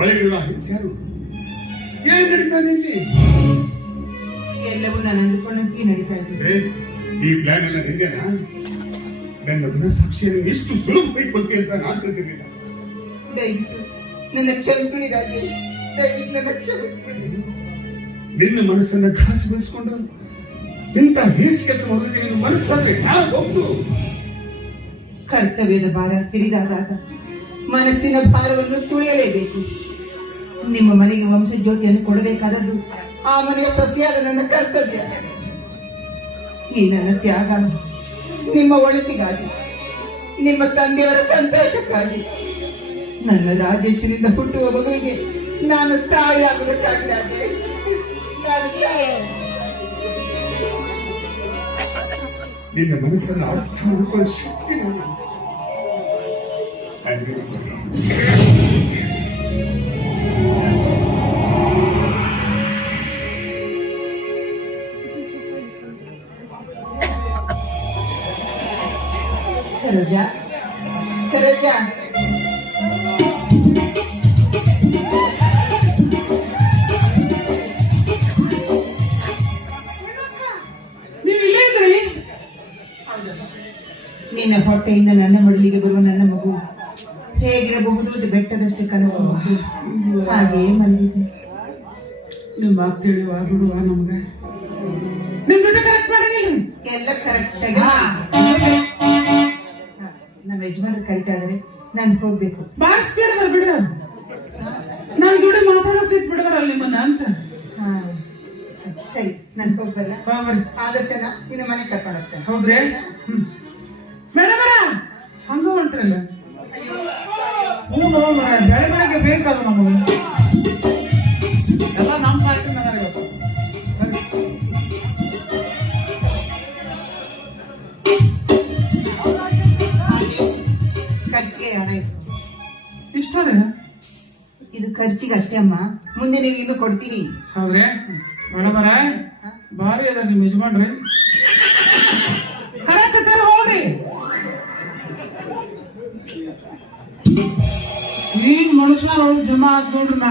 ಒಳಗಿರುವ ಹಿಂಸಾರು ಏನ್ ನಡೀತಾನೆ ಇಲ್ಲಿ? ಎಲ್ಲವೂ ನಾನು ಅಂದುಕೊಂಡಂತೆ ನಡೀತಾ ಇದ್ದೆ. ಈ ಪ್ಲಾನ್ ಎಲ್ಲ ನಿಂದೇನಾ? ನನ್ನ ಮನಸಾಕ್ಷಿಯನ್ನು ಎಷ್ಟು ಸುಲಭವಾಗಿ ಕೊಲ್ತಿ ಅಂತ ನಾನು ತಿಳ್ತಿರ್ಲಿಲ್ಲ. ದಯವಿಟ್ಟು ನನ್ನ ಕ್ಷಮಿಸ್ಬಿಡಿ ರಾಜೇಶ್, ದಯವಿಟ್ಟು ನನ್ನ ಕ್ಷಮಿಸ್ಬಿಡಿ. ನಿನ್ನ ಮನಸ್ಸನ್ನ ಘಾಸಿಗೊಳಿಸಿಕೊಂಡು ಇಂಥ ಹೇಸ್ ಕೆಲಸ ಮಾಡೋದಕ್ಕೆ ನಿನ್ನ ಮನಸ್ಸಾದ್ರೆ ಒಂದು ಕರ್ತವ್ಯದ ಭಾರ ಹಿರಿದಾದಾಗ ಮನಸ್ಸಿನ ಭಾರವನ್ನು ತುಳಿಯಲೇಬೇಕು. ನಿಮ್ಮ ಮನೆಗೆ ವಂಶಜ್ಯೋತಿಯನ್ನು ಕೊಡಬೇಕಾದದ್ದು ಆ ಮನೆಯ ಸಸ್ಯಾದ ನನ್ನ ಕರ್ತವ್ಯ. ಈ ನನ್ನ ತ್ಯಾಗ ನಿಮ್ಮ ಒಳಿತಿಗಾಗಿ, ನಿಮ್ಮ ತಂದೆಯವರ ಸಂತೋಷಕ್ಕಾಗಿ, ನನ್ನ ರಾಜೇಶ್ವರಿಂದ ಹುಟ್ಟುವ ಮಗುವಿಗೆ ನಾನು ತಾಯಿಯಾಗುವುದಕ್ಕಾಗಿ. ರಾಜೇಶ್, ನಾನು ನಿನ್ನ ಮನಸ್ಸನ್ನು ಅರ್ಥ ಮಾಡಿಕೊಳ್ಳೋ ಶಕ್ತಿ ಸರೋಜಾ, ಸರೋಜಾ, ನಿನ್ನ ಹೊಟ್ಟೆಯಿಂದ ನನ್ನ ಮಡಲಿಗೆ ಬರುವ ನನ್ನ ಮಗು ಹೇಗಿರಬಹುದು? ಅದು ಬೆಟ್ಟದಷ್ಟೇ ಕನಸು, ಹಾಗೆಯೇ ಮಲಗಿದೆ. ನಿಮ್ಮ ಮಾತು ತಿಳಿಯುವ ಬಿಡುವ ನಮ್ಗೆ ನಿಮ್ ಬಿಟ್ಟು ಕರೆಕ್ಟ್ ಮಾಡಿದಿಲ್ಲ, ಎಲ್ಲ ಕರೆಕ್ಟ್ ಆಗಿ. ನಮ್ಮ ಯಜಮಾನರು ಕರಿತಾ ಇದಾರೆ, ನಾನು ಹೋಗ್ಬೇಕು. ಬಾರಿ ಸ್ಪೀಡ್ ಅದಾರ ಬಿಡ, ನನ್ ಜೋಡಿ ಮಾತಾಡೋಕ್ ಸಹಿತ ಬಿಡಬಾರಲ್ಲ ನಿಮ್ಮನ್ನ ಅಂತ. ಸರಿ, ನಾನು ಹೋಗ್ಬಲ್ಲ. ಆದರ್ಶನ ನಿನ್ನ ಮನೆ ಕರ್ಕೊಂಡು ಹೋಗ್ತೇನೆ. ಹೌದ್ರಿ? ಮೇಡಮ್ ಹಂಗ ಹೊಂಟ್ರಲ್ಲ. ಹ್ಞೂ ಬೆಳೆ ಬೆಳಗ್ಗೆ ಬೇಕಾದ ನಮಗೆ ಎಲ್ಲ ನಮ್ಮ ಪಾರ್ಟಿ ಖರ್ಚಿಗೆ ಹಣ ಇಷ್ಟ ರೀ. ಇದು ಖರ್ಚಿಗೆ ಅಷ್ಟೇ ಅಮ್ಮ, ಮುಂದೆ ನೀವು ಇನ್ನು ಕೊಡ್ತೀನಿ. ಹೌದ್ರಿ ಮೇಡಮರ? ಭಾರಿ ಅದ ನಿಮ್ ಯಜಮಾನ್ರಿ, ಕರೆಕ್ಟ್ ಹೋಗ್ರಿ. ನೀನ್ ಮನುಷ್ಯರು ಜಮಾ ಆದ್ ನೋಡ್ರಿ ನಾ